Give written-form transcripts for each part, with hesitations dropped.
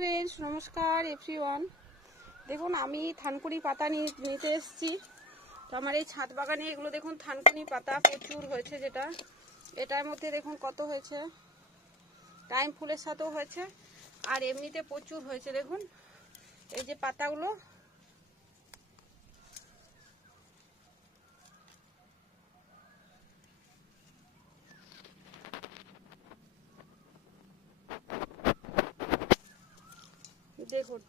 Friends, নমস্কার everyone. দেখুন আমি থানকুনি পাতা নিতে এসেছি। তো আমার এই ছাদ বাগানে এগুলো দেখুন থানকুনি পাতা প্রচুর হয়েছে, যেটা এটার মধ্যে দেখুন কত হয়েছে, টাইম ফুলের সাথেও হয়েছে আর এমনিতে প্রচুর হয়েছে। দেখুন এই যে পাতাগুলো, দেখুন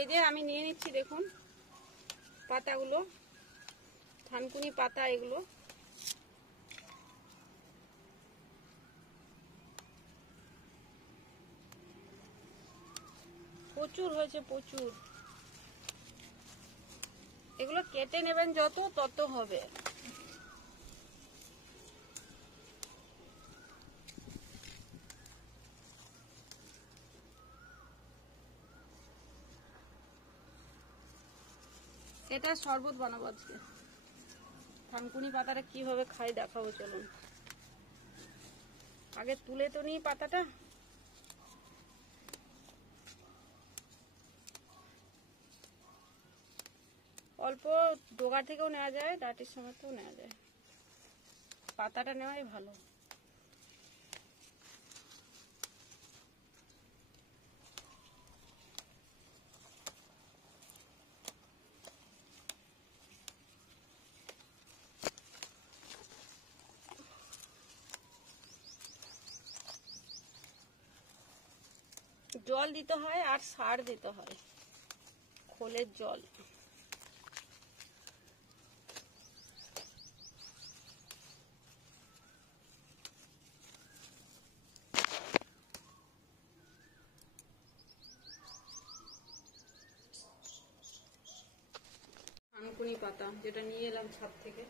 এই যে আমি নিয়ে নিচ্ছি। দেখুন পাতাগুলো থানকুনি পাতা, এগুলো প্রচুর হয়েছে, প্রচুর। এগুলো কেটে নেবেন যত তত হবে। এটা শরবত বানাবো আজকে। থানকুনি পাতাটা কিভাবে খাই দেখাবো, চলুন। আগে তুলে তো নিই পাতাটা। অল্প ডোগা থেকেও নেওয়া যায়, ডাটির সময়তেও নেওয়া যায়, পাতাটা নেওয়াই ভালো। জল দিতে হয় আর সার দিতে হয়, খোলের জল। থানকুনি পাতা যেটা নিয়ে এলাম ছাদ থেকে,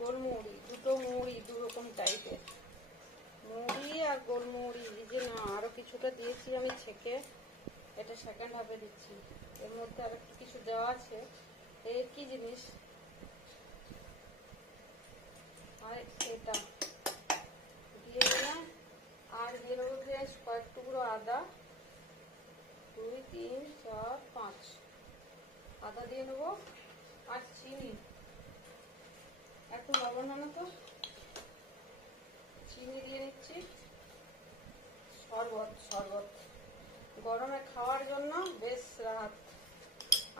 গোলমৌরি, দুটো মৌরি, দু রকম টাইপের মৌরি আর গোলমৌরি। এই যে না, আরো কিছুটা দিয়েছি আমি ছেঁকে, এটা সেকেন্ড হাফে দিচ্ছি। এর মধ্যে আর একটু কিছু দেওয়া আছে, এর কি জিনিস, আর এটা দিয়ে দিলাম। আর দিয়ে নেবো ফ্রেন্ডস কয়েক টুকরো আদা, 2, 3, 4, 5 আদা দিয়ে নেবো। আর চিনি, একটু লবণ আনো তো, চিনি দিয়ে নিচ্ছি। শরবত, শরবত গরমে খাওয়ার জন্য বেশ রাত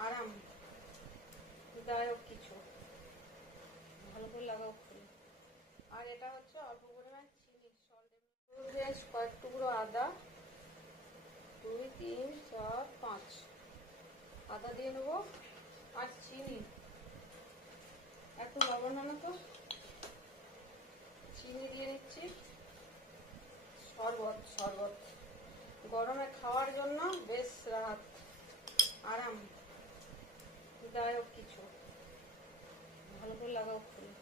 আরামদায়ক কিছু, ভালো করে লাগাও খুলে। আর এটা হচ্ছে অল্প পরিমাণ চিনি, সল্ট, কয়েক টুকরো আদা, 2, 3, 4, 5 আদা দিয়ে নেবো। আর চিনি, একটু লবণ আনো তো, চিনি দিয়ে নিচ্ছি। শরবত, শরবত গরমে খাওয়ার জন্য বেশ রাত আরামদায়ক কিছু, ভালো করে লাগাও খুলে।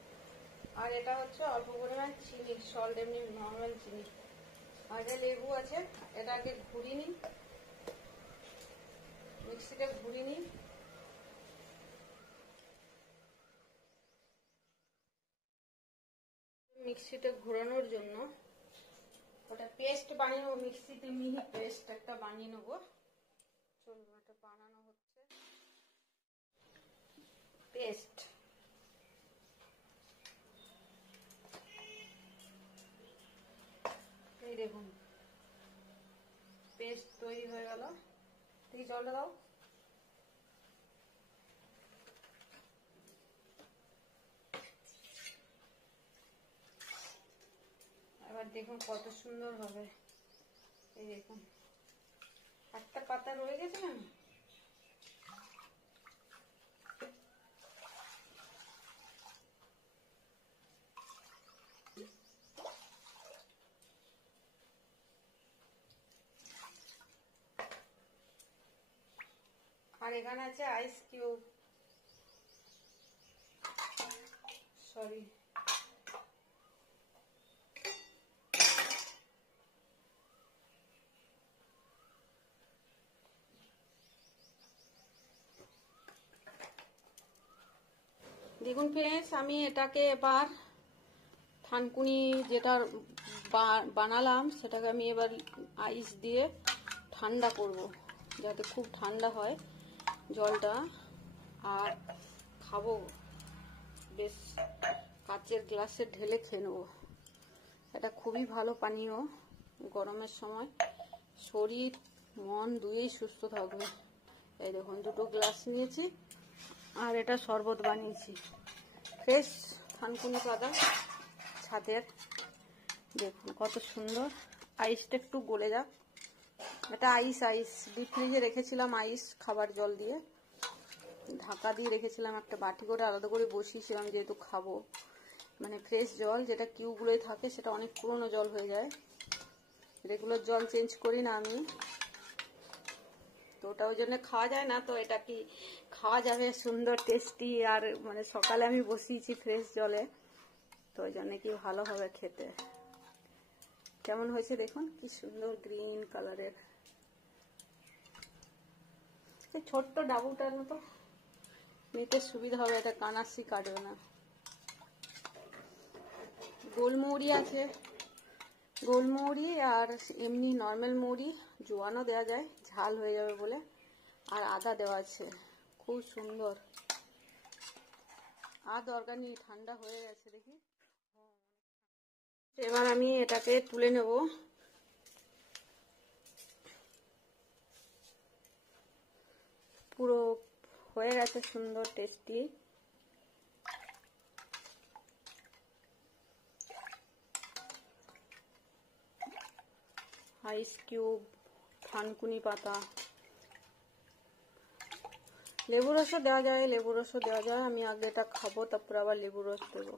আর এটা হচ্ছে অল্প পরিমাণ চিনি, সল্ট, এমনি নর্মাল চিনি। আর এটা লেবু আছে, এটা আগে ঘুরিয়ে নিই, মিক্সিতে ঘুরিয়ে নিই। মিক্সিতে ঘোরানোর জন্য ওটা পেস্ট বানিয়ে নেবো, মিক্সিতে মিহি পেস্ট একটা বানিয়ে নেবো। চলুন, এটা বানানো হচ্ছে পেস্ট। এই দেখুন পেস্ট তৈরি হয়ে গেল। এই জলটা দাও। এবার দেখুন কত সুন্দর হবে। এই দেখুন একটা পাতা রয়ে গেছে না, আর এখানে আছে আইস কিউব, সরি দেখুন ফ্রেন্ডস, আমি এটাকে এবার থানকুনি যেটা বানালাম সেটাকে আমি এবার আইস দিয়ে ঠান্ডা করব, যাতে খুব ঠান্ডা হয় জলটা, আর খাবো বেশ কাচের গ্লাসে ঢেলে খেয়ে নেবো। এটা খুবই ভালো পানীয়, গরমের সময় শরীর মন দুইই সুস্থ থাকবে। এই দেখুন দুটো গ্লাস নিয়েছি, আর এটা শরবত বানিয়েছি ফ্রেশ থানকুনি পাতা ছাদের। দেখুন কত সুন্দর, আইসটা একটু গলে যাক। এটা আইস ডিপ ফ্রিজে রেখেছিলাম, আইস খাবার জল দিয়ে ঢাকা দিয়ে রেখেছিলাম, একটা বাটি করে আলাদা করে বসিয়েছিলাম, যেহেতু খাবো। মানে ফ্রেশ জল যেটা কিউবগুলোই থাকে সেটা অনেক পুরনো জল হয়ে যায়, রেগুলার জল চেঞ্জ করি না আমি, তো ওটা ওই জন্য খাওয়া যায় না। তো এটা কি খাওয়া যাবে, সুন্দর টেস্টি, আর মানে সকালে আমি বসিয়েছি ফ্রেশ জলে, তো ওই জন্য কি ভালো হবে খেতে। কেমন হয়েছে দেখুন, কি সুন্দর গ্রিন কালারের। এই ছোট্ট ডাবুটার মতো নিতে সুবিধা হবে, এটা কানাসি কাটবে না। গোলমৌরি আছে, গোলমৌরি আর এমনি নর্মাল মৌরি জোয়ানও দেওয়া যায়, ঝাল হয়ে যাবে বলে, আর আদা দেওয়া আছে, খুব সুন্দর। আর দরকার নেই, ঠান্ডা হয়ে গেছে দেখি। এবার আমি এটাকে তুলে নেব। পুরো হয়ে গেছে সুন্দর টেস্টি। আইস কিউব, থানকুনি পাতা, লেবু রসও দেওয়া যায়, লেবু রসও দেওয়া যায়। আমি আগে এটা খাবো, তারপর আবার লেবু রস দেবো।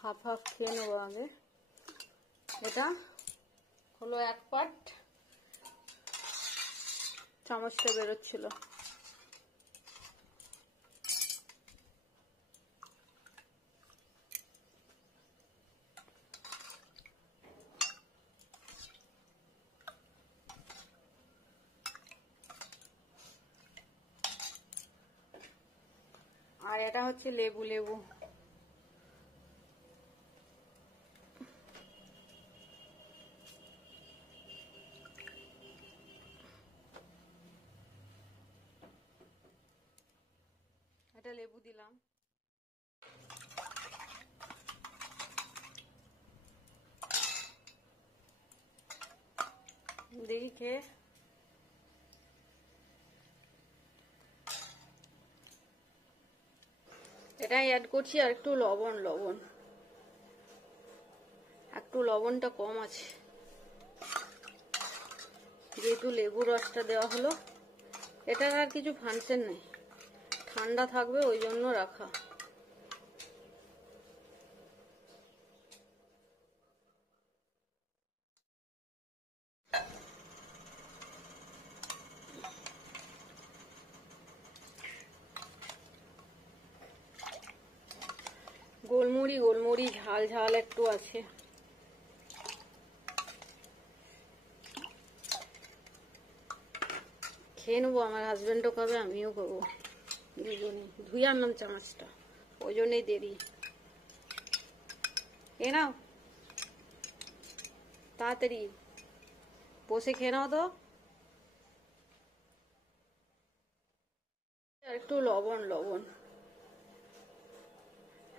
হাফ হাফ খেয়ে নেবো আগে। এটা হলো 1 পাট, চামচটা বেরোচ্ছিল। আর এটা হচ্ছে লেবু, লেবু এটা লেবু দিলাম। দেখি খেয়ে। এটাই অ্যাড করছি আর একটু লবণ, একটু লবণটা কম আছে, যেহেতু লেবু রসটা দেওয়া হলো। এটার আর কিছু ফাংশন নেই, ঠান্ডা থাকবে ওই জন্য রাখা। গোলমরি ঝাল ঝাল একটু আছে। খেয়ে নেবো, আমার হাজবেন্ডও খাবে, আমিও খাবো, দুজনে। ধুয়ে আনলাম চামচটা, ওই জন্যই দেরি। এ নাও তাড়াতাড়ি বসে খেয়ে নাও তো। একটু লবণ,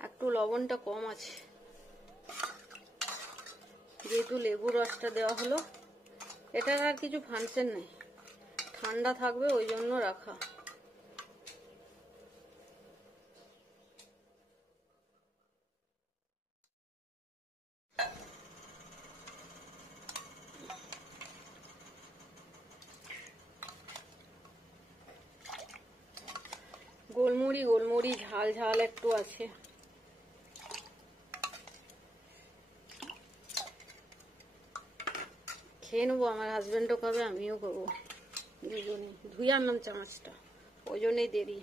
একটু লবণটা কম আছে, যেহেতু লেবু রসটা দেওয়া হলো। এটার আর কিছু ফাংশন নেই, ঠান্ডা থাকবে ওই জন্য রাখা। গোলমরি ঝাল ঝাল একটু আছে। খেয়ে নেবো, আমার হাজবেন্ডও খাবে, আমিও খাবো, দুজনে। ধুয়ে আনলাম চামচটা, ওই জন্যই দেরি।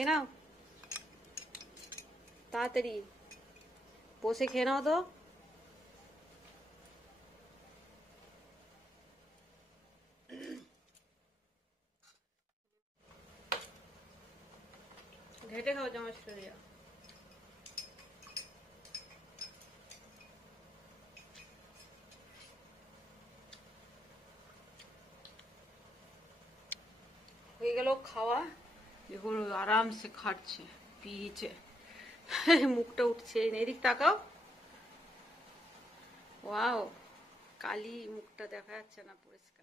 এ নাও, তাড়াতাড়ি বসে খেয়ে নাও তো। ঘেটে খাও চামচটা দিয়া। হয়ে গেল খাওয়া, দেখুন আরামসে খাচ্ছে, পিছে মুখটা উঠছে, এদিক তাকাও। ওয়াও, কালি মুখটা দেখা যাচ্ছে না পরিষ্কার।